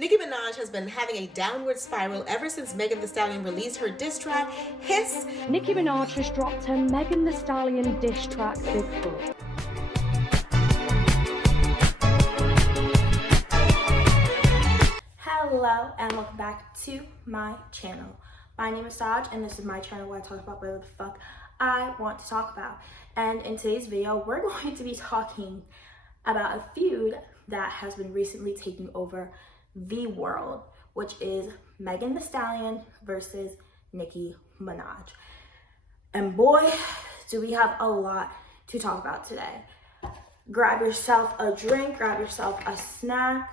Nicki Minaj has been having a downward spiral ever since Megan Thee Stallion released her diss track, Hiss. Nicki Minaj has dropped her Megan Thee Stallion diss track, Bigfoot. Hello and welcome back to my channel. My name is Saj and this is my channel where I talk about whatever the fuck I want to talk about. And in today's video, we're going to be talking about a feud that has been recently taking over the world, which is Megan Thee Stallion versus Nicki Minaj. And boy, do we have a lot to talk about today. Grab yourself a drink, grab yourself a snack,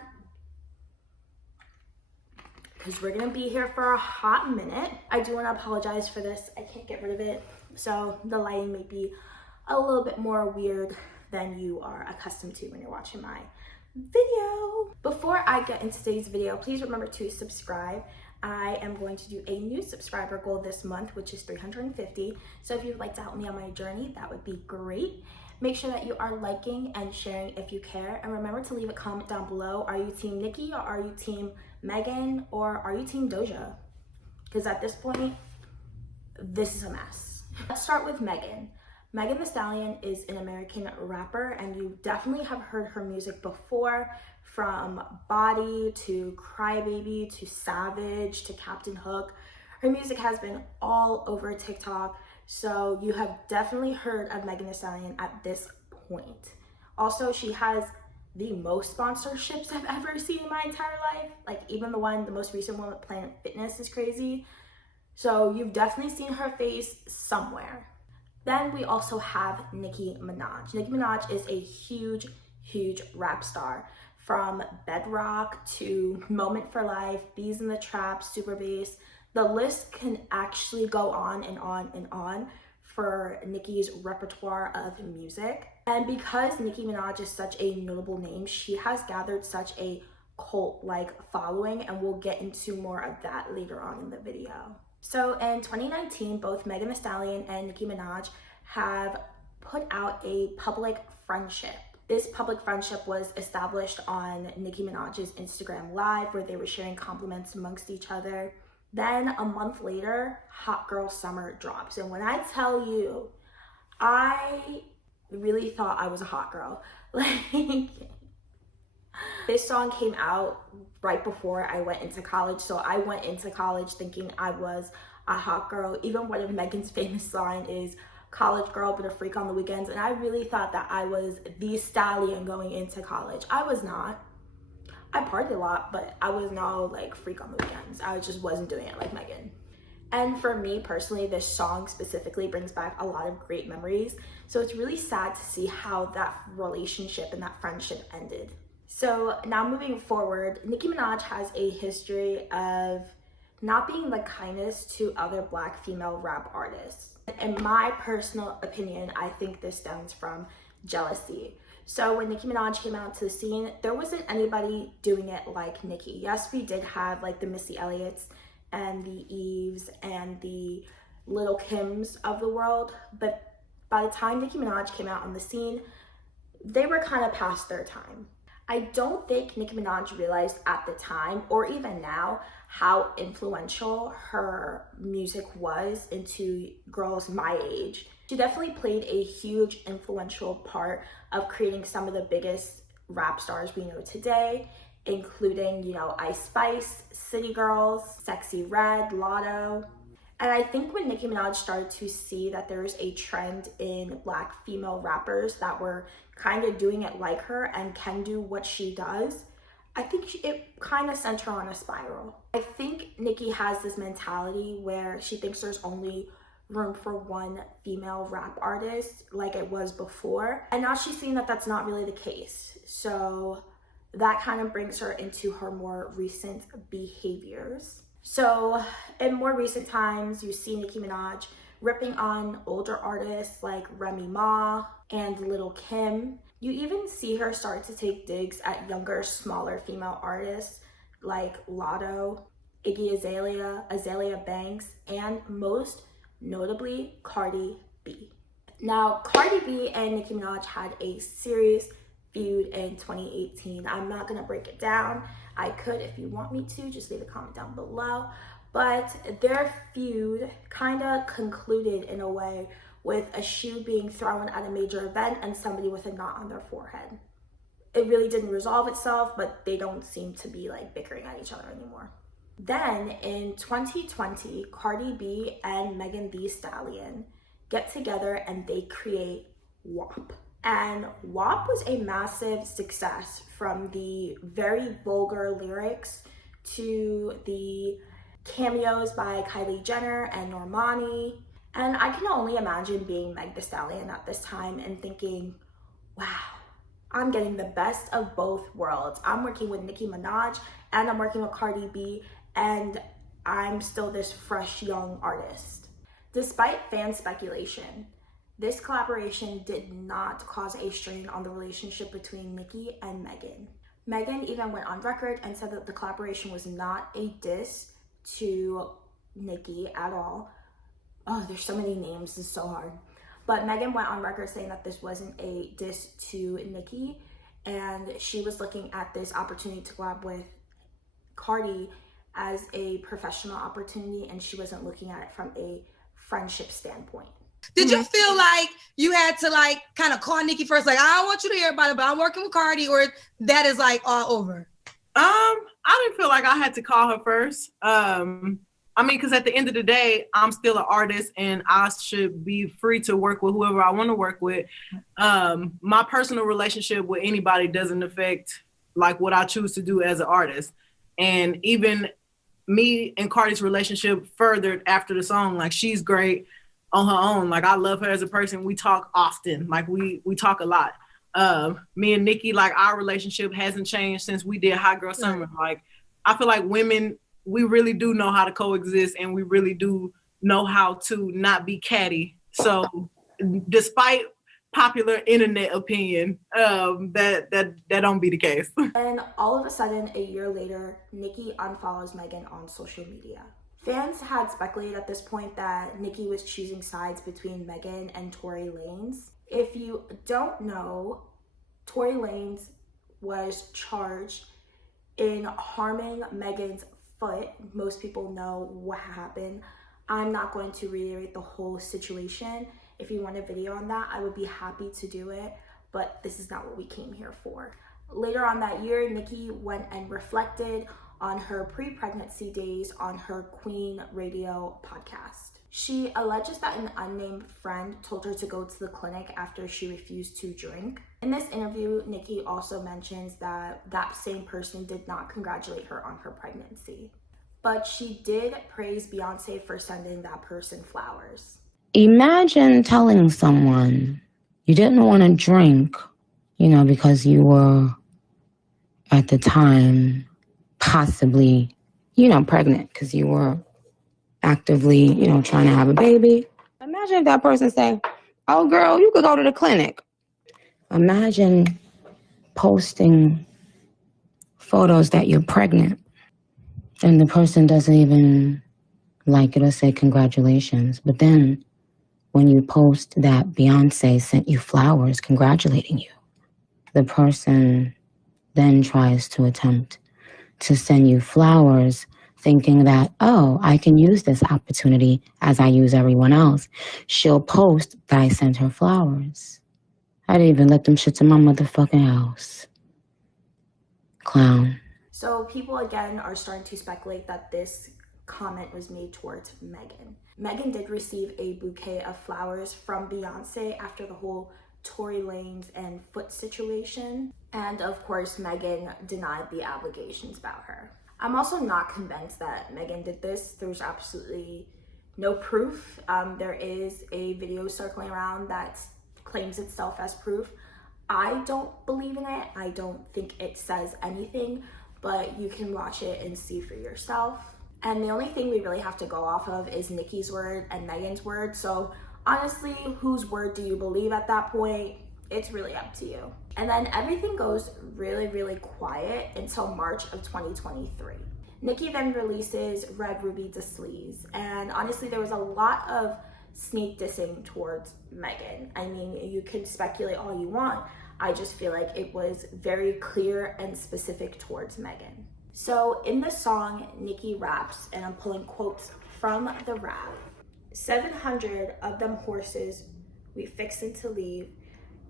because we're gonna be here for a hot minute. I do want to apologize for this. I can't get rid of it, so the lighting may be a little bit more weird than you are accustomed to when you're watching my video. Before I get into today's video, please remember to subscribe. I am going to do a new subscriber goal this month, which is 350. So if you'd like to help me on my journey, that would be great. Make sure that you are liking and sharing if you care. And remember to leave a comment down below. Are you team Nicki or are you team Megan or are you team Doja? Because at this point, this is a mess. Let's start with Megan. Megan Thee Stallion is an American rapper and you definitely have heard her music before, from Body to Cry Baby to Savage to Captain Hook. Her music has been all over TikTok, so you have definitely heard of Megan Thee Stallion at this point. Also, she has the most sponsorships I've ever seen in my entire life. Like even the most recent one with Planet Fitness is crazy. So you've definitely seen her face somewhere. Then we also have Nicki Minaj. Nicki Minaj is a huge rap star. From Bedrock to Moment for Life, Bees in the Trap, Super Bass. The list can actually go on and on and on for Nicki's repertoire of music. And because Nicki Minaj is such a notable name, she has gathered such a cult-like following, and we'll get into more of that later on in the video. So in 2019, both Megan Thee Stallion and Nicki Minaj have put out a public friendship. This public friendship was established on Nicki Minaj's Instagram Live, where they were sharing compliments amongst each other. Then a month later, Hot Girl Summer drops. And when I tell you, I really thought I was a hot girl. Like, this song came out right before I went into college. So I went into college thinking I was a hot girl. Even one of Megan's famous line is, college girl but a freak on the weekends. And I really thought that I was the stallion going into college. I was not. I partied a lot, but I was no like freak on the weekends. I just wasn't doing it like Megan. And for me personally, this song specifically brings back a lot of great memories. So it's really sad to see how that relationship and that friendship ended. So now moving forward, Nicki Minaj has a history of not being the kindest to other Black female rap artists. In my personal opinion, I think this stems from jealousy. So when Nicki Minaj came out to the scene, there wasn't anybody doing it like Nicki. Yes, we did have like the Missy Elliots and the Eves and the Little Kims of the world, but by the time Nicki Minaj came out on the scene, they were kind of past their time. I don't think Nicki Minaj realized at the time, or even now, how influential her music was into girls my age. She definitely played a huge influential part of creating some of the biggest rap stars we know today, including, you know, Ice Spice, City Girls, Sexy Red, Latto. And I think when Nicki Minaj started to see that there was a trend in Black female rappers that were kind of doing it like her and can do what she does, I think it kind of sent her on a spiral. I think Nicki has this mentality where she thinks there's only room for one female rap artist like it was before. And now she's seeing that that's not really the case. So that kind of brings her into her more recent behaviors. So in more recent times, you see Nicki Minaj ripping on older artists like Remy Ma and Lil' Kim. You even see her start to take digs at younger, smaller female artists like Latto, Iggy Azalea Banks, and most notably Cardi B. Now, Cardi B and Nicki Minaj had a serious feud in 2018. I'm not gonna break it down. I could, if you want me to, just leave a comment down below. But their feud kind of concluded in a way with a shoe being thrown at a major event and somebody with a knot on their forehead. It really didn't resolve itself, but they don't seem to be like bickering at each other anymore. Then in 2020, Cardi B and Megan Thee Stallion get together and they create WAP. And WAP was a massive success, from the very vulgar lyrics to the cameos by Kylie Jenner and Normani. And I can only imagine being Meg Thee Stallion at this time and thinking, wow, I'm getting the best of both worlds. I'm working with Nicki Minaj and I'm working with Cardi B, and I'm still this fresh young artist. Despite fan speculation, this collaboration did not cause a strain on the relationship between Nicki and Megan. Megan even went on record and said that the collaboration was not a diss to Nicki at all. Oh, there's so many names, this is so hard. But Megan went on record saying that this wasn't a diss to Nicki, and she was looking at this opportunity to collab with Cardi as a professional opportunity, and she wasn't looking at it from a friendship standpoint. Did you feel like you had to like kind of call Nicki first, like, I don't want you to hear about it, but I'm working with Cardi, or that is like all over? I didn't feel like I had to call her first. I mean, because at the end of the day, I'm still an artist and I should be free to work with whoever I want to work with. My personal relationship with anybody doesn't affect like what I choose to do as an artist. And even me and Cardi's relationship furthered after the song. Like, she's great on her own. Like, I love her as a person. We talk often. Like, we talk a lot. Me and Nicki, like, our relationship hasn't changed since we did Hot Girl Summer. Like, I feel like women, we really do know how to coexist, and we really do know how to not be catty. So despite popular internet opinion, that don't be the case. And all of a sudden, a year later, Nicki unfollows Megan on social media. Fans had speculated at this point that Nicki was choosing sides between Megan and Tory Lanez. If you don't know, Tory Lanez was charged in harming Megan's foot. Most people know what happened. I'm not going to reiterate the whole situation. If you want a video on that, I would be happy to do it, but this is not what we came here for. Later on that year, Nicki went and reflected on her pre-pregnancy days on her Queen Radio podcast. She alleges that an unnamed friend told her to go to the clinic after she refused to drink. In this interview, Nicki also mentions that that same person did not congratulate her on her pregnancy, but she did praise Beyonce for sending that person flowers. Imagine telling someone you didn't want to drink, because you were at the time possibly, pregnant, because you were actively, trying to have a baby. Imagine if that person say, oh girl, you could go to the clinic. Imagine posting photos that you're pregnant and the person doesn't even like it or say congratulations. But then when you post that Beyonce sent you flowers congratulating you, the person then tries to attempt to send you flowers thinking that, oh, I can use this opportunity as I use everyone else. She'll post that I sent her flowers. I didn't even let them shits in my motherfucking house. Clown. So people again are starting to speculate that this comment was made towards Megan. Megan did receive a bouquet of flowers from Beyonce after the whole Tory Lanez and foot situation. And of course, Megan denied the allegations about her. I'm also not convinced that Megan did this. There's absolutely no proof. There is a video circling around that claims itself as proof. I don't believe in it. I don't think it says anything, but you can watch it and see for yourself. And the only thing we really have to go off of is Nicki's word and Megan's word. So honestly, whose word do you believe at that point? It's really up to you. And then everything goes really, really quiet until March of 2023. Nicki then releases Red Ruby Da Sleaze. And honestly, there was a lot of sneak dissing towards Megan. I mean, you can speculate all you want. I just feel like it was very clear and specific towards Megan. So in the song, Nicki raps, and I'm pulling quotes from the rap. 700 of them horses we fixin' to leave,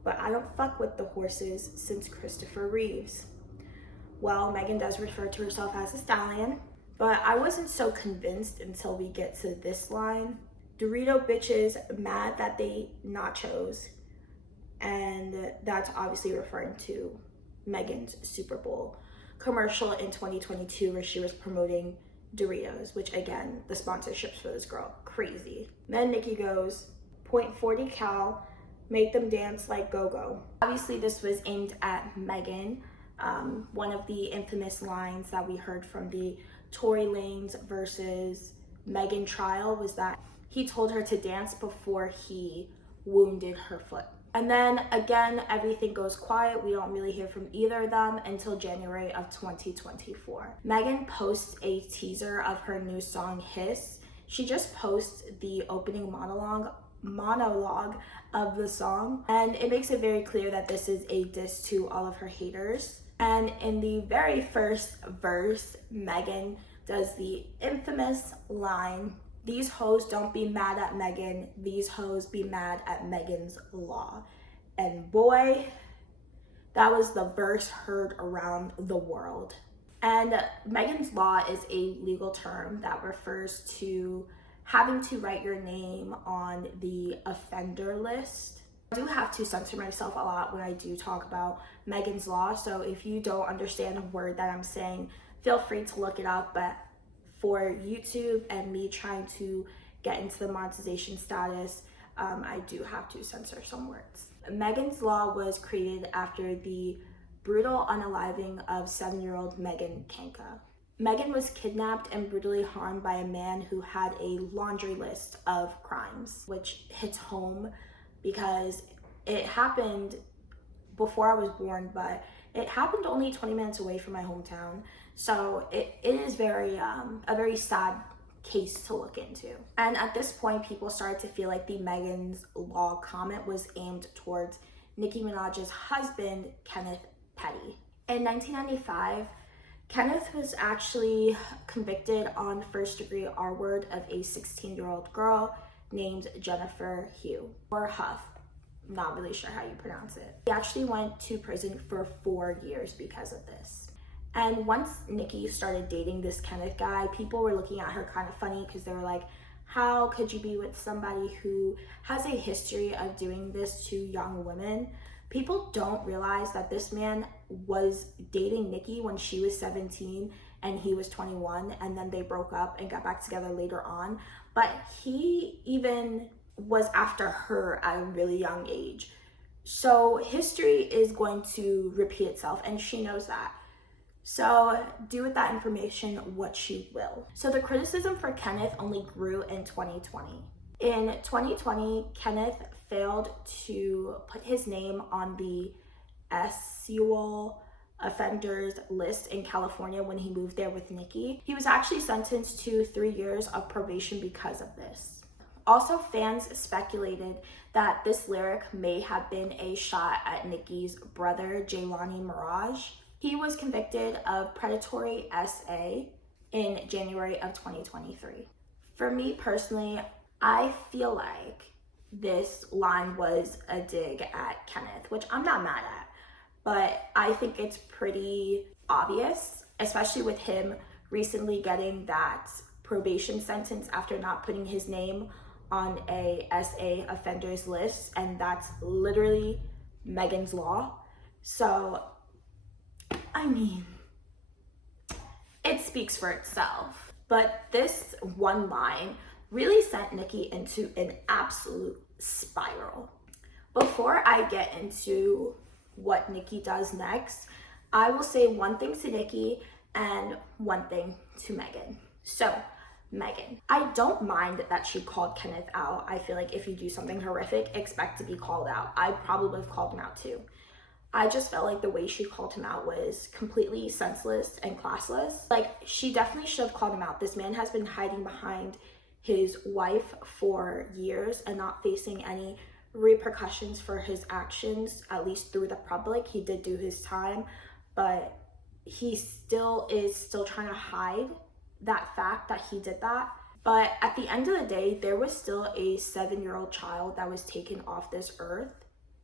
but I don't fuck with the horses since Christopher Reeves. Well, Megan does refer to herself as a stallion, but I wasn't so convinced until we get to this line. Dorito bitches mad that they nachos. And that's obviously referring to Megan's Super Bowl commercial in 2022 where she was promoting Doritos, which again, the sponsorships for this girl, crazy. Then Nicki goes, .40 cal, make them dance like go-go. Obviously this was aimed at Megan. One of the infamous lines that we heard from the Tory Lanez versus Megan trial was that he told her to dance before he wounded her foot. And then again, everything goes quiet. We don't really hear from either of them until January of 2024. Megan posts a teaser of her new song, Hiss. She just posts the opening monologue of the song, and it makes it very clear that this is a diss to all of her haters. And in the very first verse, Megan does the infamous line, "These hoes don't be mad at Megan, these hoes be mad at Megan's law." And boy, that was the verse heard around the world. And Megan's law is a legal term that refers to having to write your name on the offender list. I do have to censor myself a lot when I do talk about Megan's law, so if you don't understand a word that I'm saying, feel free to look it up. But for YouTube and me trying to get into the monetization status, I do have to censor some words. Megan's law was created after the brutal unaliving of 7-year-old Megan Kanka. Megan was kidnapped and brutally harmed by a man who had a laundry list of crimes, which hits home because it happened before I was born, but it happened only 20 minutes away from my hometown. So it is very a very sad case to look into. And at this point, people started to feel like the Megan's law comment was aimed towards Nicki Minaj's husband, Kenneth Petty. In 1995, Kenneth was actually convicted on first-degree R-word of a 16-year-old girl named Jennifer Hugh, or Huff. I'm not really sure how you pronounce it. He actually went to prison for 4 years because of this. And once Nicki started dating this Kenneth guy, people were looking at her kind of funny because they were like, how could you be with somebody who has a history of doing this to young women? People don't realize that this man was dating Nicki when she was 17 and he was 21, and then they broke up and got back together later on. But he even was after her at a really young age. So history is going to repeat itself, and she knows that. So do with that information what she will. So the criticism for Kenneth only grew in 2020. In 2020, Kenneth failed to put his name on the sexual offenders list in California when he moved there with Nicki. He was actually sentenced to 3 years of probation because of this. Also, fans speculated that this lyric may have been a shot at Nicki's brother, Jaylani Mirage. He was convicted of predatory SA in January of 2023. For me personally, I feel like this line was a dig at Kenneth, which I'm not mad at, but I think it's pretty obvious, especially with him recently getting that probation sentence after not putting his name on a SA offenders list, and that's literally Megan's law. So, I mean, it speaks for itself. But this one line really sent Nicki into an absolute spiral. Before I get into what Nicki does next, I will say one thing to Nicki and one thing to Megan. So, Megan, I don't mind that she called Kenneth out. I feel like if you do something horrific, expect to be called out. I probably would have called him out too. I just felt like the way she called him out was completely senseless and classless. Like, she definitely should have called him out. This man has been hiding behind his wife for years and not facing any repercussions for his actions, at least through the public. He did do his time, but he still is trying to hide that fact that he did that. But at the end of the day, there was still a 7-year-old child that was taken off this earth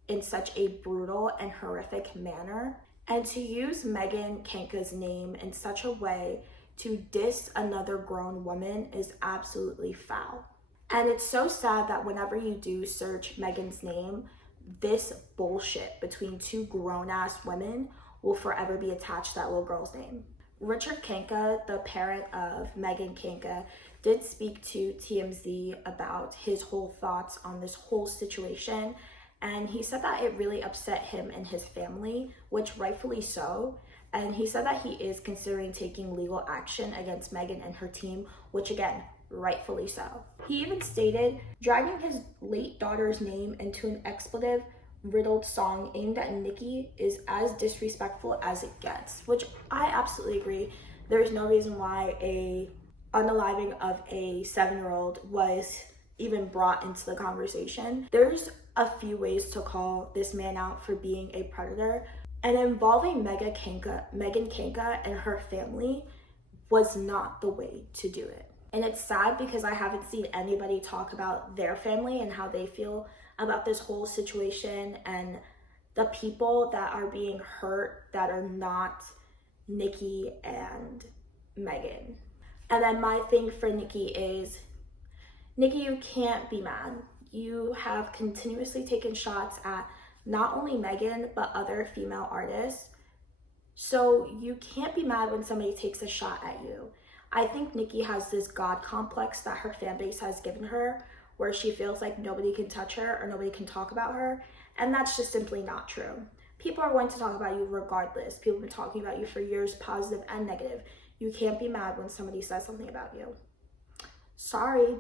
in such a brutal and horrific manner. And to use Megan Kanka's name in such a way to diss another grown woman is absolutely foul. And it's so sad that whenever you do search Megan's name, this bullshit between two grown-ass women will forever be attached to that little girl's name. Richard Kanka, the parent of Megan Kanka, did speak to TMZ about his whole thoughts on this whole situation. And he said that it really upset him and his family, which rightfully so. And he said that he is considering taking legal action against Megan and her team, which again, rightfully so. He even stated dragging his late daughter's name into an expletive-riddled song aimed at Nicki is as disrespectful as it gets, which I absolutely agree. There's no reason why a unaliving of a 7-year-old was even brought into the conversation. There's a few ways to call this man out for being a predator, and involving Megan Kanka and her family was not the way to do it. And it's sad because I haven't seen anybody talk about their family and how they feel about this whole situation and the people that are being hurt that are not Nicki and Megan. And then my thing for Nicki is, Nicki, you can't be mad. You have continuously taken shots at not only Megan, but other female artists. So you can't be mad when somebody takes a shot at you. I think Nicki has this God complex that her fan base has given her, where she feels like nobody can touch her or nobody can talk about her. And that's just simply not true. People are going to talk about you regardless. People have been talking about you for years, positive and negative. You can't be mad when somebody says something about you. Sorry,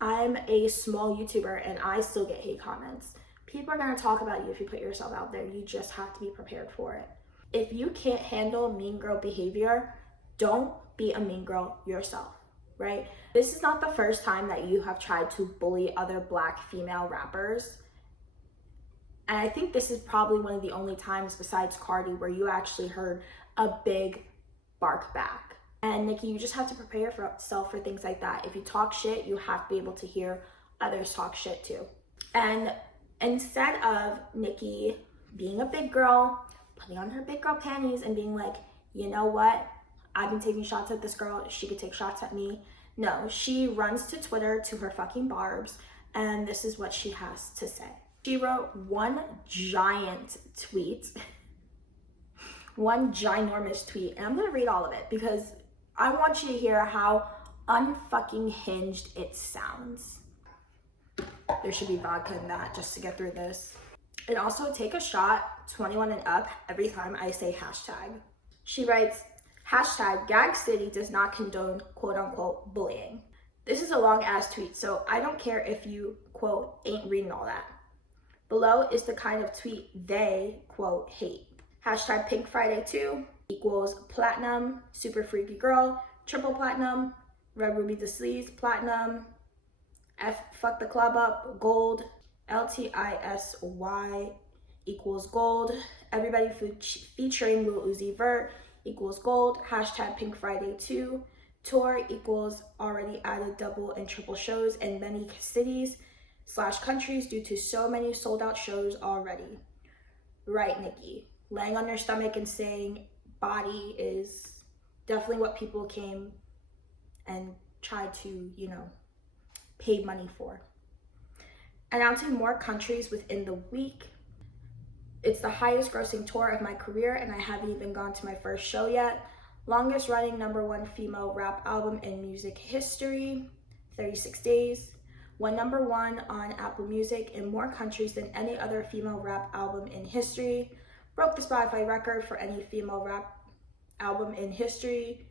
I'm a small YouTuber and I still get hate comments. People are going to talk about you if you put yourself out there. You just have to be prepared for it. If you can't handle mean girl behavior, don't be a mean girl yourself, right? This is not the first time that you have tried to bully other Black female rappers. And I think this is probably one of the only times besides Cardi where you actually heard a big bark back. And Nicki, you just have to prepare yourself for things like that. If you talk shit, you have to be able to hear others talk shit too. And instead of Nicki being a big girl, putting on her big girl panties and being like, you know what? I've been taking shots at this girl, she could take shots at me. No, she runs to Twitter to her fucking barbs, and this is what she has to say. She wrote one giant tweet, one ginormous tweet, and I'm gonna read all of it because I want you to hear how unfucking hinged it sounds. There should be vodka in that just to get through this. And also take a shot, 21 and up, every time I say hashtag. She writes, hashtag Gag City does not condone quote unquote bullying. This is a long ass tweet, so I don't care if you quote ain't reading all that. Below is the kind of tweet they quote hate. Hashtag Pink Friday 2 equals platinum, super freaky girl, triple platinum, Red Ruby the Sleaze, platinum, F fuck the club up, gold, LTISY equals gold, everybody featuring Lil Uzi Vert equals gold, hashtag Pink Friday 2, tour equals already added double and triple shows in many cities / countries due to so many sold out shows already. Right, Nicki, laying on your stomach and saying body is definitely what people came and tried to, pay money for. Announcing more countries within the week. It's the highest grossing tour of my career and I haven't even gone to my first show yet. Longest running #1 female rap album in music history, 36 days. Went #1 on Apple Music in more countries than any other female rap album in history. Broke the Spotify record for any female rap album in history.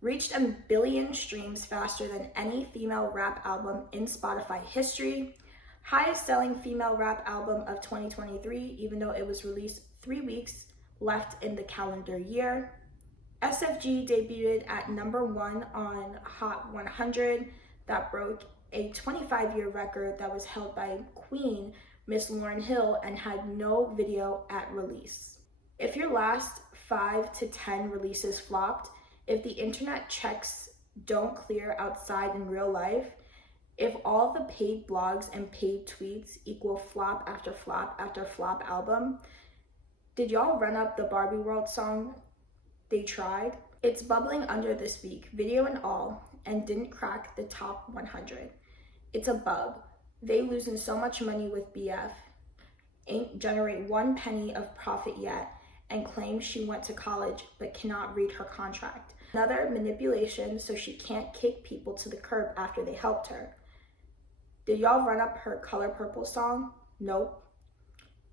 Reached 1 billion streams faster than any female rap album in Spotify history. Highest selling female rap album of 2023, even though it was released 3 weeks left in the calendar year. SFG debuted at #1 on Hot 100. That broke a 25-year record that was held by Queen, Miss Lauryn Hill, and had no video at release. If your last 5 to 10 releases flopped, if the internet checks don't clear outside in real life, if all the paid blogs and paid tweets equal flop after flop after flop album, did y'all run up the Barbie World song, They Tried? It's bubbling under this week, video and all, and didn't crack the top 100. It's a bub. They losing so much money with BF, ain't generate 1 penny of profit yet, and claims she went to college but cannot read her contract. Another manipulation so she can't kick people to the curb after they helped her. Did y'all run up her Color Purple song? Nope.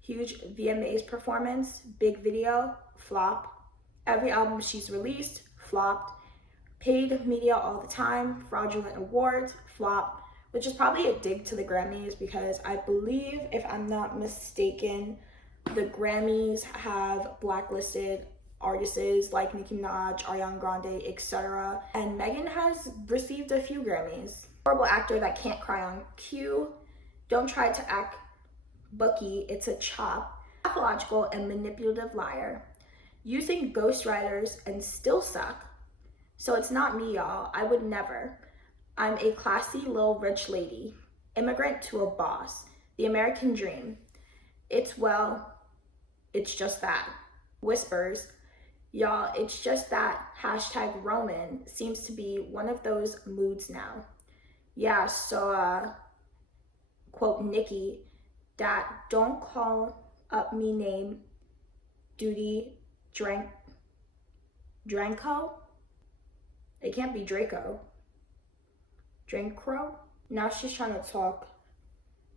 Huge VMAs performance, big video, flop. Every album she's released, flopped. Paid media all the time, fraudulent awards, flop. Which is probably a dig to the Grammys because I believe, if I'm not mistaken, the Grammys have blacklisted artists like Nicki Minaj, Ariana Grande, etc. And Megan has received a few Grammys. Horrible actor that can't cry on cue. Don't try to act booky, it's a chop. Pathological and manipulative liar. Using ghostwriters and still suck. So it's not me, y'all. I would never. I'm a classy little rich lady. Immigrant to a boss. The American dream. It's just that. Whispers. Y'all, it's just that hashtag Roman seems to be one of those moods now. Yeah, so, quote Nicki, that don't call up me name duty Dranko? It can't be Draco. Drancro? Now she's trying to talk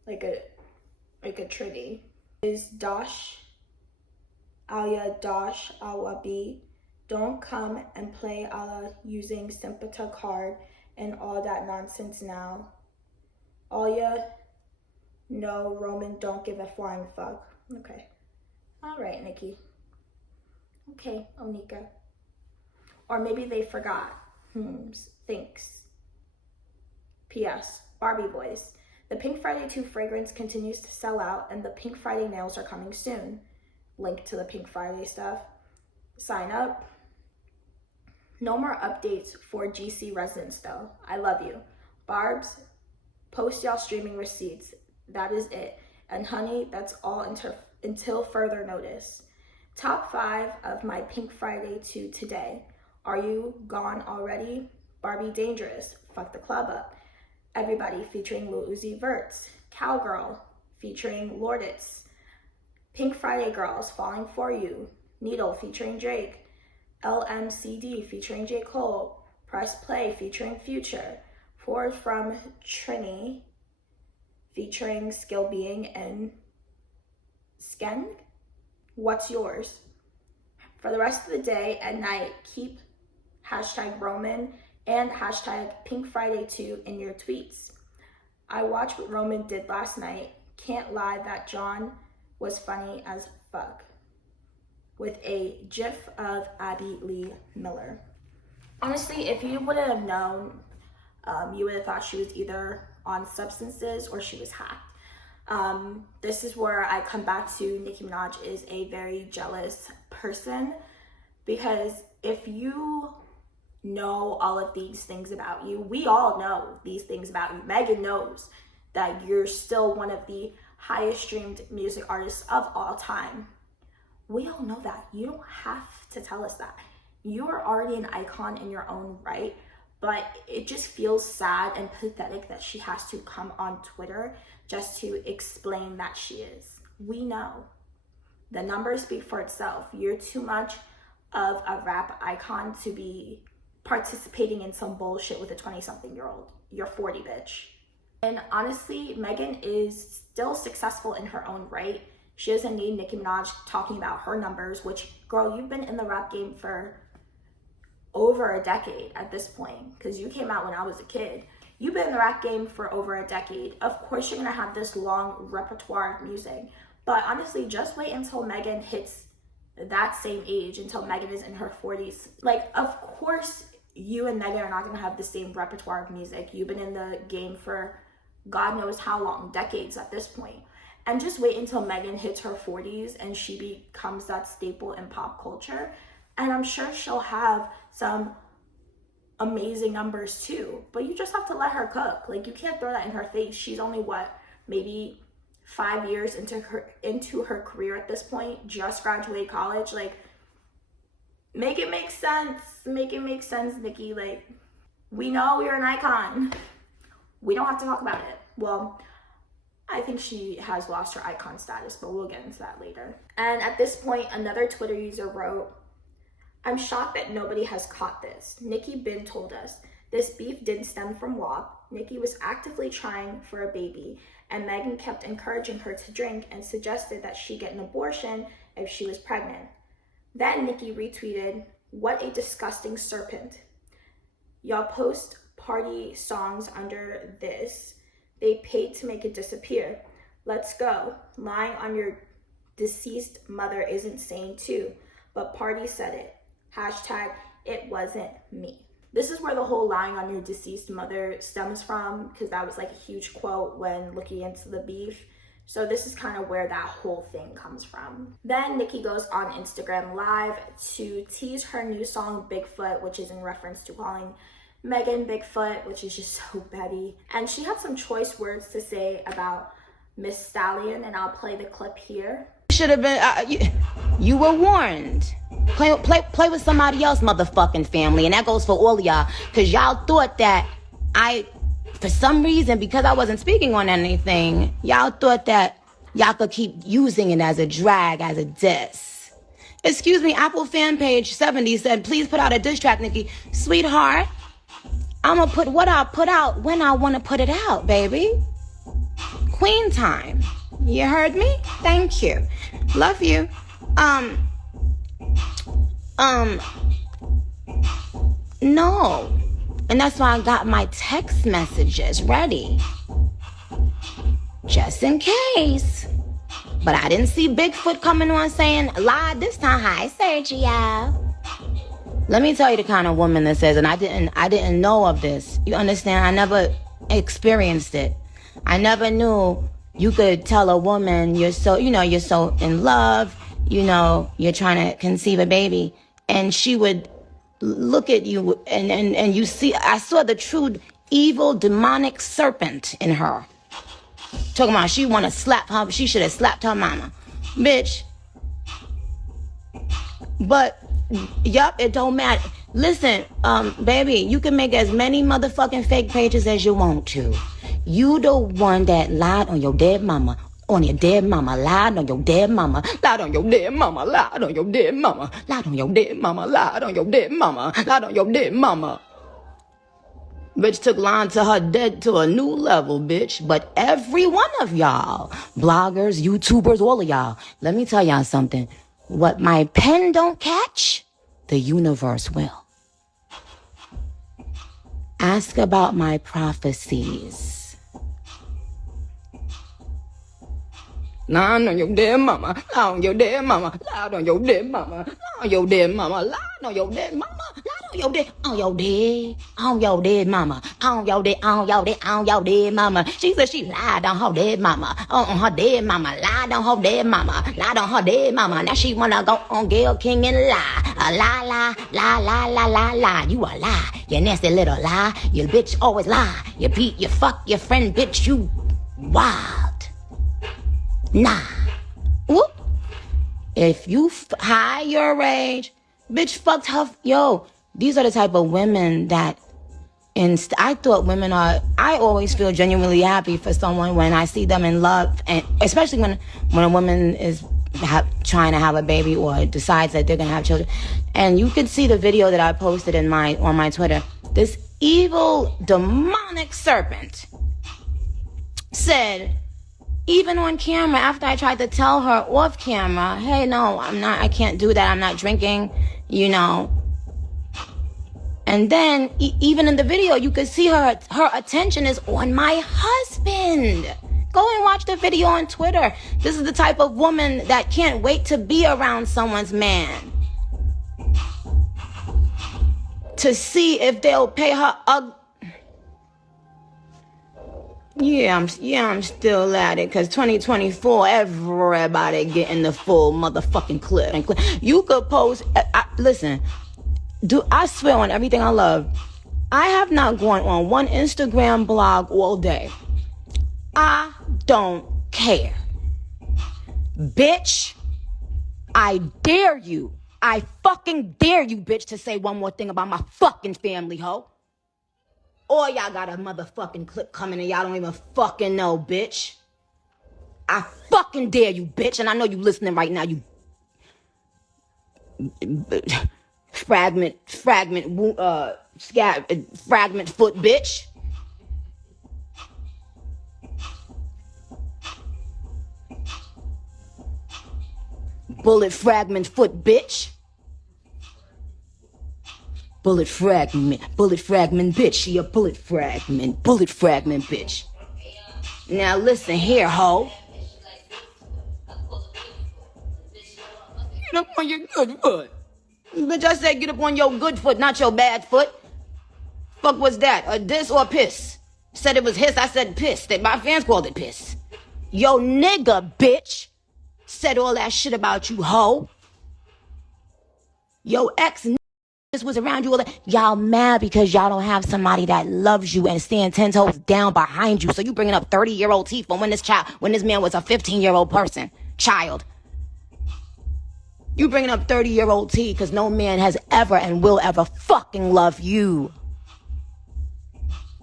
like a Trinity. Is Dosh Alia Dosh Awa B. Don't come and play ala using Sympatha card and all that nonsense now. Alia, no, Roman don't give a flying fuck. Okay. Alright, Nicki. Okay, Onika. Or maybe they forgot. Thanks. P.S. Barbie voice. The Pink Friday 2 fragrance continues to sell out and the Pink Friday nails are coming soon. Link to the Pink Friday stuff. Sign up. No more updates for GC residents though. I love you. Barbs, post y'all streaming receipts. That is it. And honey, that's all until further notice. Top 5 of my Pink Friday 2 today. Are you gone already? Barbie Dangerous. Fuck the club up. Everybody featuring Lil Uzi Verts. Cowgirl featuring Lorditz. Pink Friday Girls, Falling For You. Needle featuring Drake. LMCD featuring J. Cole. Press Play featuring Future. Forward from Trini featuring Skill Being and Skeng. What's yours? For the rest of the day and night, keep hashtag Roman and hashtag Pink Friday 2 in your tweets. I watched what Roman did last night. Can't lie, that John was funny as fuck. With a gif of Abby Lee Miller. Honestly, if you wouldn't have known, you would have thought she was either on substances or she was hacked. This is where I come back to Nicki Minaj is a very jealous person, because if you know all of these things about you, we all know these things about you. Megan knows that you're still one of the highest streamed music artists of all time. We all know that. You don't have to tell us that. You are already an icon in your own right, but it just feels sad and pathetic that she has to come on Twitter just to explain that she is. We know. The numbers speak for itself. You're too much of a rap icon to be participating in some bullshit with a 20-something-year-old. You're 40, bitch. And honestly, Megan is still successful in her own right. She doesn't need Nicki Minaj talking about her numbers, which, girl, you've been in the rap game for over a decade at this point, because you came out when I was a kid. You've been in the rap game for over a decade. Of course, you're gonna have this long repertoire of music, but honestly, just wait until Megan hits that same age, until Megan is in her 40s. Like, of course, you and Megan are not gonna have the same repertoire of music. You've been in the game for God knows how long, decades at this point. And just wait until Megan hits her 40s and she becomes that staple in pop culture. And I'm sure she'll have some amazing numbers too. But you just have to let her cook. Like, you can't throw that in her face. She's only, what, maybe 5 years into her career at this point, just graduated college. Like, make it make sense. Make it make sense, Nicki. Like, we know you're an icon. We don't have to talk about it. Well, I think she has lost her icon status, but we'll get into that later. And at this point, another Twitter user wrote, "I'm shocked that nobody has caught this. Nicki been told us. This beef didn't stem from WAP. Nicki was actively trying for a baby, and Megan kept encouraging her to drink and suggested that she get an abortion if she was pregnant." Then Nicki retweeted, "What a disgusting serpent. Y'all post party songs under this. They paid to make it disappear. Let's go. Lying on your deceased mother isn't sane too, but party said it. Hashtag it wasn't me." This is where the whole lying on your deceased mother stems from, because that was like a huge quote when looking into the beef. So this is kind of where that whole thing comes from. Then Nicki goes on Instagram Live to tease her new song Bigfoot, which is in reference to calling Megan Bigfoot, which is just so petty. And she had some choice words to say about Miss Stallion, and I'll play the clip here. Should have been, you were warned. Play with somebody else, motherfucking family. And that goes for all of y'all. Because y'all thought that for some reason, because I wasn't speaking on anything, y'all thought that y'all could keep using it as a drag, as a diss. Excuse me, Apple fan page 70 said, "Please put out a diss track, Nicki." Sweetheart, I'm going to put what I put out when I want to put it out, baby. Queen time. You heard me? Thank you. Love you. No. And that's why I got my text messages ready. Just in case. But I didn't see Bigfoot coming on saying, "Live this time." Hi, Sergio. Let me tell you the kind of woman this is, and I didn't know of this. You understand? I never experienced it. I never knew you could tell a woman you're so in love, you're trying to conceive a baby, and she would look at you and you see, I saw the true evil demonic serpent in her. Talking about she want to slap her, she should have slapped her mama. Bitch. But yup, it don't matter. Listen, baby, you can make as many motherfucking fake pages as you want to. You the one that lied on your dead mama. On your dead mama, lied on your dead mama, lied on your dead mama, lied on your dead mama, lied on your dead mama, lied on your dead mama, lied on your dead mama. Bitch took lying to her dead to a new level, bitch. But every one of y'all, bloggers, YouTubers, all of y'all, let me tell y'all something. What my pen don't catch, the universe will. Ask about my prophecies. Lying on your dead mama, lie on your dead mama, lie on your dead mama, lie on your dead mama, lie on your dead mama, lie on your dead, on your dead mama, on your dead mama. She said she lied on her dead mama, on her dead mama, lied on her dead mama, lied on her dead mama. Now she wanna go on Gayle King and lie, lie. You a lie, you nasty little lie. You bitch always lie. You beat, you fuck your friend, bitch. You wild. Nah. Whoop. If you high your rage, bitch fucked her. Yo, these are the type of women that, I thought women are, I always feel genuinely happy for someone when I see them in love, and especially when a woman is trying to have a baby or decides that they're gonna have children. And you can see the video that I posted on my Twitter. This evil demonic serpent said, even on camera, after I tried to tell her off camera, hey, no, I can't do that, I'm not drinking, And then, even in the video, you could see her attention is on my husband. Go and watch the video on Twitter. This is the type of woman that can't wait to be around someone's man. To see if they'll pay her Yeah, I'm still at it, cause 2024, everybody getting the full motherfucking clip. You could post, listen, I swear on everything I love, I have not gone on one Instagram blog all day. I don't care. Bitch, I dare you. I fucking dare you, bitch, to say one more thing about my fucking family, ho. Or y'all got a motherfucking clip coming and y'all don't even fucking know, bitch. I fucking dare you, bitch. And I know you listening right now, you fragment foot, bitch. Bullet fragment foot, bitch. Bullet fragment, bitch. She a bullet fragment, bitch. Now listen here, ho. Get up on your good foot. Bitch, I said get up on your good foot, not your bad foot. Fuck was that, a diss or piss? Said it was hiss, I said piss. That my fans called it piss. Yo nigga, bitch, said all that shit about you, ho. Yo ex was around you all that. Y'all mad because y'all don't have somebody that loves you and stand 10 toes down behind you. So you bringing up 30-year-old teeth from when this man was a 15-year-old child. You bringing up 30-year-old teeth because no man has ever and will ever fucking love you.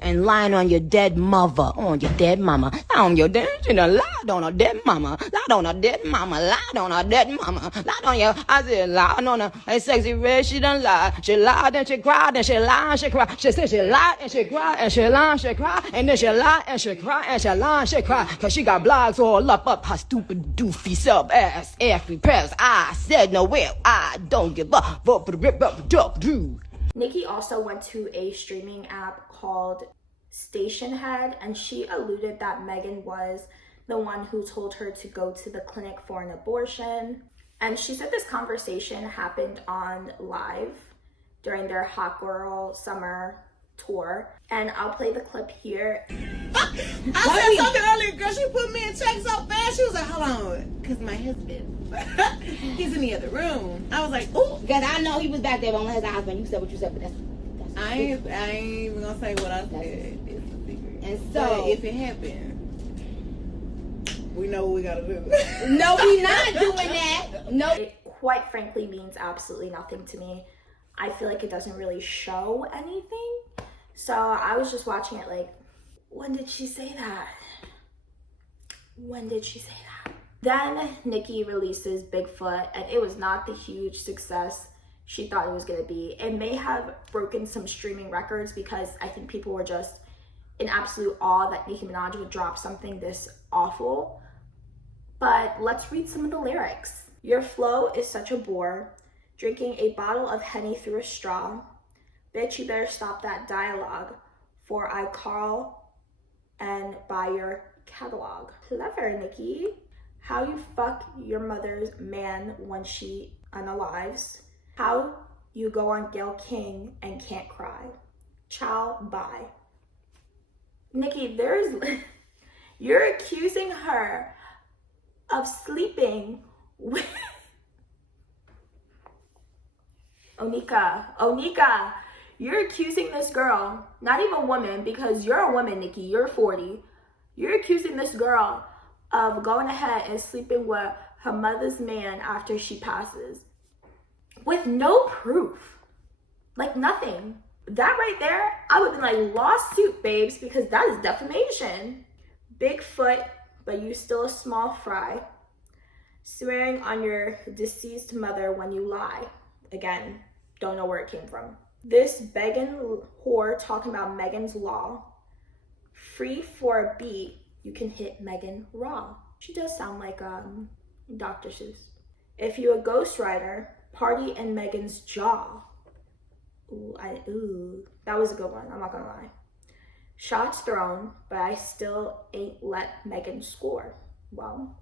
And lying on your dead mother, on your dead mama. On your dead, you know, lied on a dead mama. Lied on a dead mama. Lied on a dead mama. Lied on your, I said, lied on her. Hey, sexy red, she done lied. She lied and she cried and she lied and she cried. She said she lied and she cried and she lied and she cried. And then she lied and she cried and she lied and she cried. Cause she got blogs all up her stupid doofy sub ass every press. I said no well, I don't give up. Vote for the rip up duck dude. Nicki also went to a streaming app called Stationhead, and she alluded that Megan was the one who told her to go to the clinic for an abortion. And she said this conversation happened on live during their Hot Girl Summer tour. And I'll play the clip here. I said something earlier, girl. She put me in check so fast. She was like, hold on, because my husband, he's in the other room. I was like, ooh. Because I know he was back there, but only his husband. You said what you said, but that's I ain't even going to say what I said. It's a secret. And so, but if it happened, we know what we got to do. No, we not doing that. No. It quite frankly means absolutely nothing to me. I feel like it doesn't really show anything. So I was just watching it like, when did she say that? When did she say that? Then Nicki releases Bigfoot, and it was not the huge success she thought it was going to be. It may have broken some streaming records because I think people were just in absolute awe that Nicki Minaj would drop something this awful. But let's read some of the lyrics. Your flow is such a bore, drinking a bottle of Henny through a straw. Bitch, you better stop that dialogue, for I call and buy your catalog. Clever, Nicki. How you fuck your mother's man when she unalives. How you go on Gayle King and can't cry. Ciao, bye. Nicki, you're accusing her of sleeping with Onika, you're accusing this girl, not even woman, because you're a woman, Nicki, you're 40. You're accusing this girl of going ahead and sleeping with her mother's man after she passes. With no proof. Like nothing. That right there, I would be like, lawsuit, babes, because that is defamation. Bigfoot, but you still a small fry. Swearing on your deceased mother when you lie. Again, don't know where it came from. This begging whore talking about Megan's Law. Free for a beat, you can hit Megan raw. She does sound like Dr. Seuss. If you a ghostwriter, party in Megan's jaw. Ooh, that was a good one, I'm not gonna lie. Shots thrown, but I still ain't let Megan score. Well,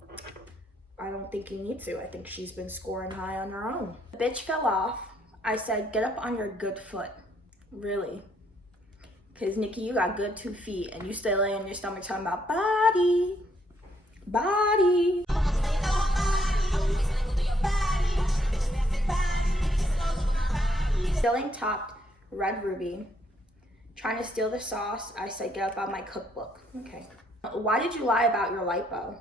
I don't think you need to. I think she's been scoring high on her own. The bitch fell off. I said, get up on your good foot. Really? Because Nicki, you got good 2 feet and you still lay on your stomach talking about body. Stealing topped Red Ruby. Trying to steal the sauce. I said get up on my cookbook. Okay. Why did you lie about your lipo?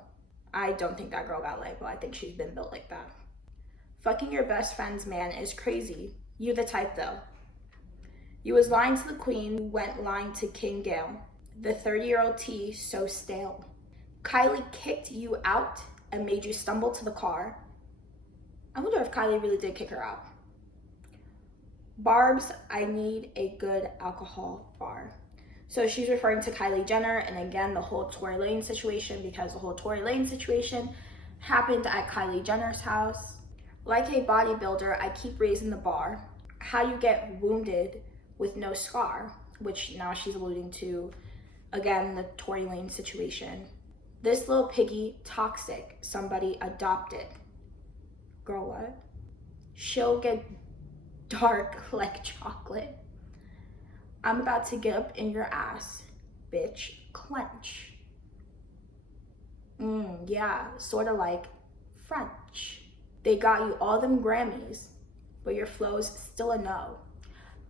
I don't think that girl got lipo. I think she's been built like that. Fucking your best friend's man is crazy. You the type though. You was lying to the queen, went lying to King Gale. The 30-year-old tea so stale. Kylie kicked you out and made you stumble to the car. I wonder if Kylie really did kick her out. Barb's, I need a good alcohol bar. So she's referring to Kylie Jenner and again the whole Tory Lanez situation, because the whole Tory Lanez situation happened at Kylie Jenner's house. Like a bodybuilder, I keep raising the bar. How you get wounded with no scar, which now she's alluding to, again, the Tory Lanez situation. This little piggy, toxic, somebody adopted. Girl, what? She'll get dark like chocolate. I'm about to get up in your ass, bitch, clench. Yeah, sorta like French. They got you all them Grammys, but your flow's still a no.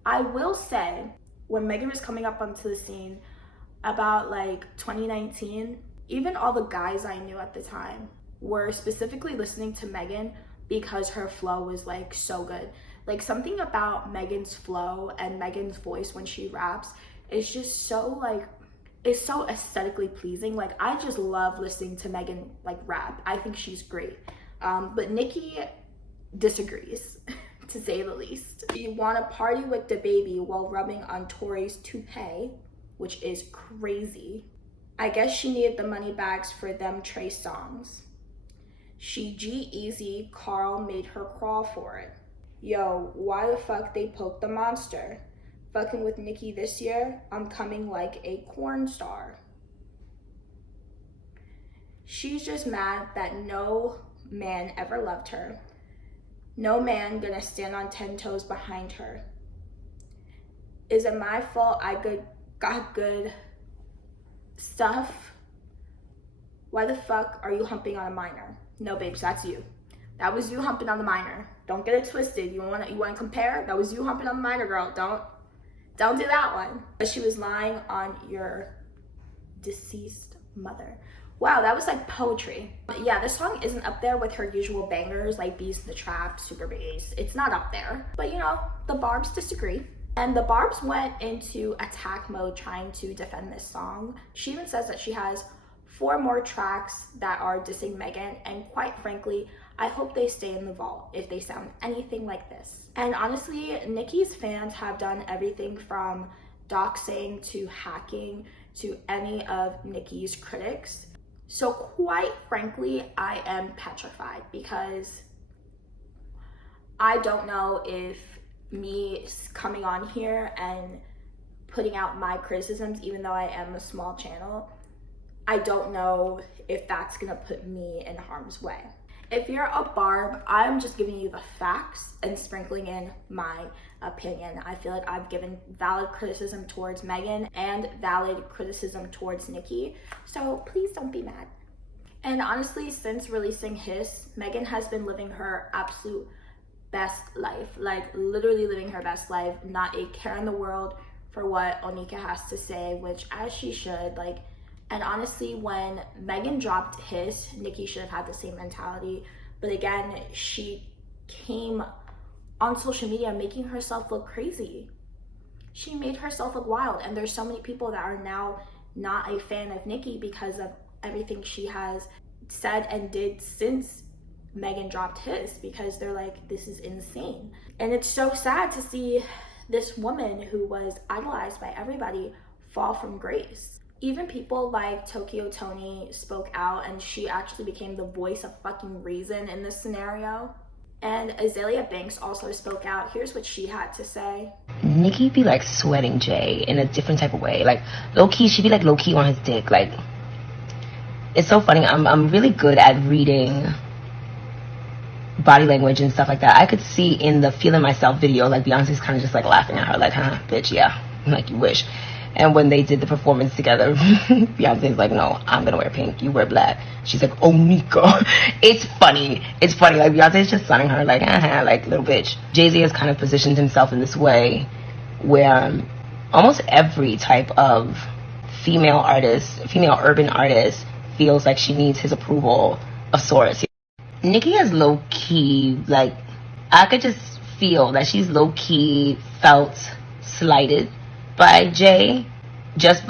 I will say, when Megan was coming up onto the scene about like 2019, even all the guys I knew at the time were specifically listening to Megan because her flow was like so good. Like something about Megan's flow and Megan's voice when she raps is just so like, it's so aesthetically pleasing. Like I just love listening to Megan like rap. I think she's great. But Nicki disagrees, to say the least. You want to party with the baby while rubbing on Tory's toupee, which is crazy. I guess she needed the money bags for them Trey songs. She G-Eazy, Carl made her crawl for it. Yo, why the fuck they poked the monster? Fucking with Nicki this year, I'm coming like a corn star. She's just mad that no man ever loved her. No man gonna stand on 10 toes behind her. Is it my fault I got good stuff? Why the fuck are you humping on a minor? No, babes, that's you. That was you humping on the minor. Don't get it twisted. You wanna compare? That was you humping on the minor, girl. Don't do that one. But she was lying on your deceased mother. Wow, that was like poetry. Yeah, this song isn't up there with her usual bangers like Beast in the Trap, Super Bass. It's not up there. But you know, the Barbs disagree. And the Barbs went into attack mode trying to defend this song. She even says that she has 4 more tracks that are dissing Megan, and quite frankly, I hope they stay in the vault if they sound anything like this. And honestly, Nicki's fans have done everything from doxing to hacking to any of Nicki's critics. So quite frankly, I am petrified because I don't know if me coming on here and putting out my criticisms, even though I am a small channel, I don't know if that's gonna put me in harm's way. If you're a Barb, I'm just giving you the facts and sprinkling in my opinion. I feel like I've given valid criticism towards Megan and valid criticism towards Nicki, so please don't be mad. And honestly, since releasing Hiss, Megan has been living her absolute best life, like literally living her best life, not a care in the world for what Onika has to say, which as she should, like. And honestly, when Megan dropped Hiss, Nicki should have had the same mentality. But again, she came on social media making herself look crazy. She made herself look wild. And there's so many people that are now not a fan of Nicki because of everything she has said and did since Megan dropped Hiss, because they're like, this is insane. And it's so sad to see this woman who was idolized by everybody fall from grace. Even people like Tokyo Toni spoke out, and she actually became the voice of fucking reason in this scenario. And Azalea Banks also spoke out. Here's what she had to say. Nicki be like sweating Jay in a different type of way. Like low-key, she be like low-key on his dick. Like, it's so funny. I'm really good at reading body language and stuff like that. I could see in the Feeling Myself video, like Beyonce's kind of just like laughing at her, like, huh, bitch, yeah, like you wish. And when they did the performance together, Beyonce's like, no, I'm gonna wear pink, you wear black. She's like, oh, Nika. It's funny. Like, Beyonce's just sunning her like, like, little bitch. Jay-Z has kind of positioned himself in this way where almost every type of female urban artist feels like she needs his approval of sorts. Nicki has low-key, like, I could just feel that she's low-key felt slighted by Jay, just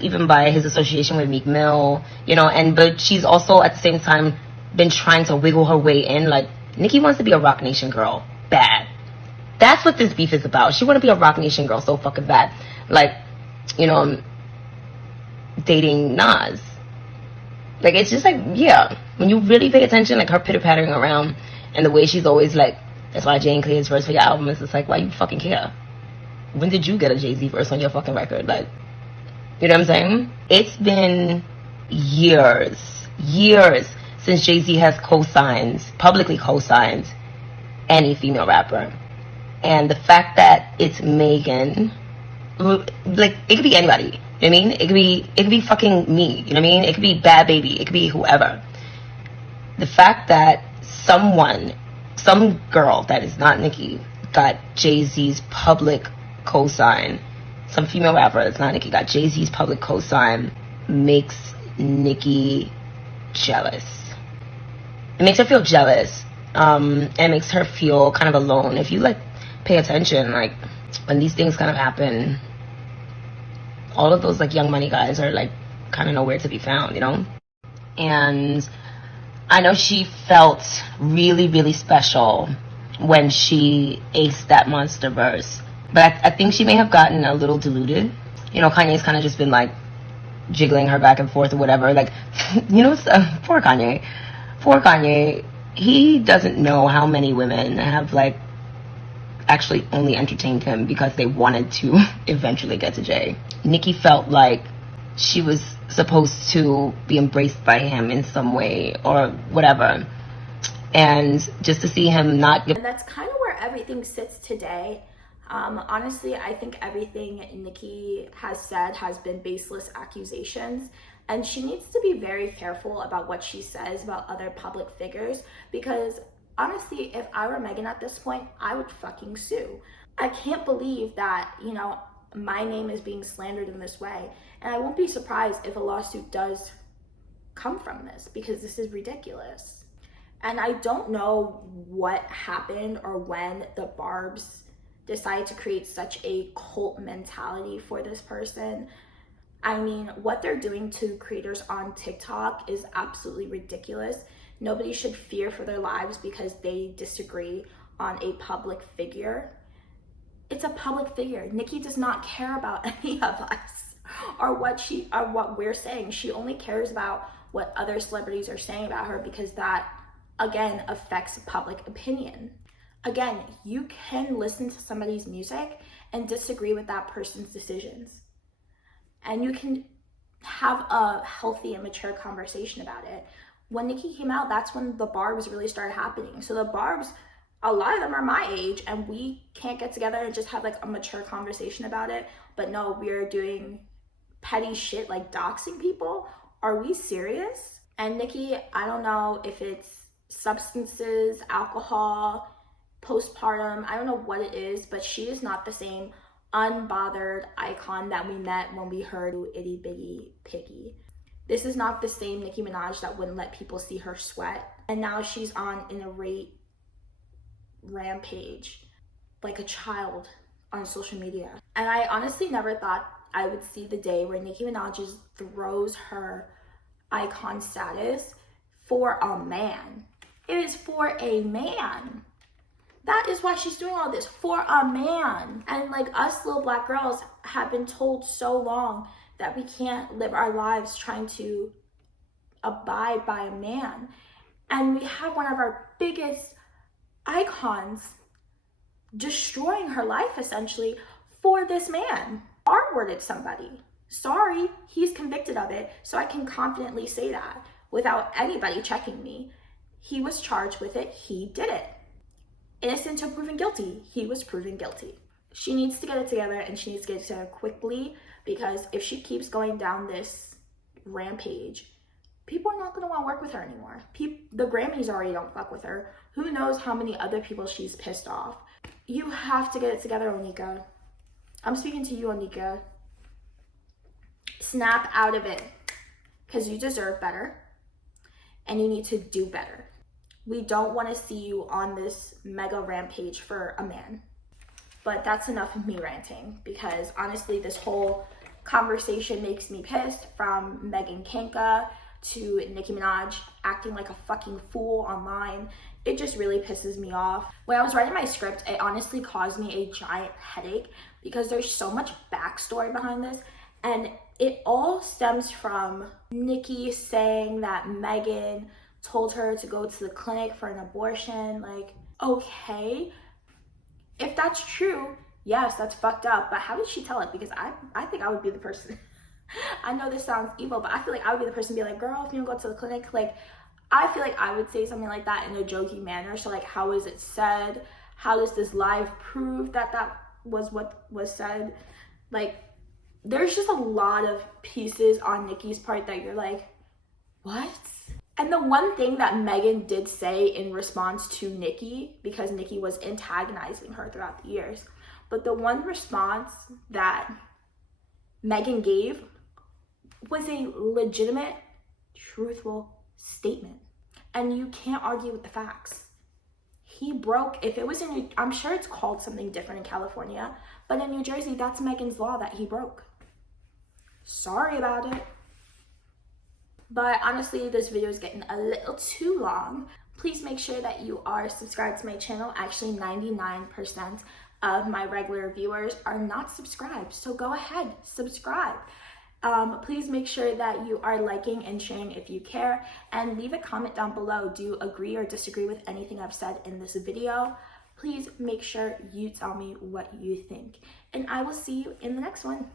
even by his association with Meek Mill, you know, but she's also at the same time been trying to wiggle her way in. Like, Nicki wants to be a Roc Nation girl bad. That's what this beef is about. She want to be a Roc Nation girl so fucking bad. Like, you know, dating Nas. Like, it's just like, yeah, when you really pay attention, like her pitter-pattering around and the way she's always like, that's why Jane Clear's verse for your album is just like, why you fucking care? When did you get a Jay-Z verse on your fucking record? Like, you know what I'm saying? It's been years since Jay-Z has publicly co-signed any female rapper. And the fact that it's Megan, like, it could be anybody, you know what I mean? It could be fucking me, you know what I mean? It could be Bad Baby, it could be whoever. The fact that some girl that is not Nicki got Jay-Z's public cosign, some female rapper that's not Nicki got Jay-Z's public cosign, makes Nicki jealous. It makes her feel jealous, and makes her feel kind of alone. If you, like, pay attention, like, when these things kind of happen, all of those, like, Young Money guys are, like, kind of nowhere to be found, you know? And I know she felt really, really special when she aced that monster verse. But I think she may have gotten a little deluded. You know, Kanye's kind of just been, like, jiggling her back and forth or whatever. Like, you know, poor Kanye. Poor Kanye. He doesn't know how many women have, like, actually only entertained him because they wanted to eventually get to Jay. Nicki felt like she was supposed to be embraced by him in some way or whatever. And just to see him not give... And that's kind of where everything sits today. Honestly, I think everything Nicki has said has been baseless accusations, and she needs to be very careful about what she says about other public figures, because honestly, if I were Megan at this point, I would fucking sue. I can't believe that, you know, my name is being slandered in this way, and I won't be surprised if a lawsuit does come from this, because this is ridiculous. And I don't know what happened or when the Barbs decided to create such a cult mentality for this person. I mean, what they're doing to creators on TikTok is absolutely ridiculous. Nobody should fear for their lives because they disagree on a public figure. It's a public figure. Nicki does not care about any of us or what we're saying. She only cares about what other celebrities are saying about her, because that, again, affects public opinion. Again, you can listen to somebody's music and disagree with that person's decisions. And you can have a healthy and mature conversation about it. When Nicki came out, that's when the Barbs really started happening. So the Barbs, a lot of them are my age, and we can't get together and just have like a mature conversation about it. But no, we're doing petty shit like doxing people. Are we serious? And Nicki, I don't know if it's substances, alcohol, postpartum, I don't know what it is, but she is not the same unbothered icon that we met when we heard Itty Bitty Piggy. This is not the same Nicki Minaj that wouldn't let people see her sweat. And now she's on an irate rampage like a child on social media. And I honestly never thought I would see the day where Nicki Minaj throws her icon status for a man. It is for a man. That is why she's doing all this, for a man. And like, us little black girls have been told so long that we can't live our lives trying to abide by a man. And we have one of our biggest icons destroying her life essentially for this man. R-worded somebody. Sorry, he's convicted of it, so I can confidently say that without anybody checking me. He was charged with it, he did it. Innocent until proven guilty, he was proven guilty. She needs to get it together, and she needs to get it together quickly, because if she keeps going down this rampage, people are not going to want to work with her anymore. The Grammys already don't fuck with her. Who knows how many other people she's pissed off. You have to get it together, Onika. I'm speaking to you, Onika. Snap out of it, because you deserve better and you need to do better. We don't want to see you on this mega rampage for a man. But that's enough of me ranting, because honestly, this whole conversation makes me pissed, from Megan Kanka to Nicki Minaj acting like a fucking fool online. It just really pisses me off. When I was writing my script, it honestly caused me a giant headache, because there's so much backstory behind this, and it all stems from Nicki saying that Megan told her to go to the clinic for an abortion. Like, okay, if that's true, yes, that's fucked up, but how did she tell it? Because I think I would be the person. I know this sounds evil, but I feel like I would be the person to be like, girl, if you don't go to the clinic, like, I feel like I would say something like that in a jokey manner. So like, how is it said? How does this live prove that that was what was said? Like, there's just a lot of pieces on Nicki's part that you're like, what? And the one thing that Megan did say in response to Nicki, because Nicki was antagonizing her throughout the years, but the one response that Megan gave was a legitimate, truthful statement. And you can't argue with the facts. He broke, if it was in, I'm sure it's called something different in California, but in New Jersey, that's Megan's law that he broke. Sorry about it. But honestly, this video is getting a little too long. Please make sure that you are subscribed to my channel. Actually, 99% of my regular viewers are not subscribed, so go ahead, subscribe. Please make sure that you are liking and sharing if you care, and leave a comment down below. Do you agree or disagree with anything I've said in this video? Please make sure you tell me what you think, and I will see you in the next one.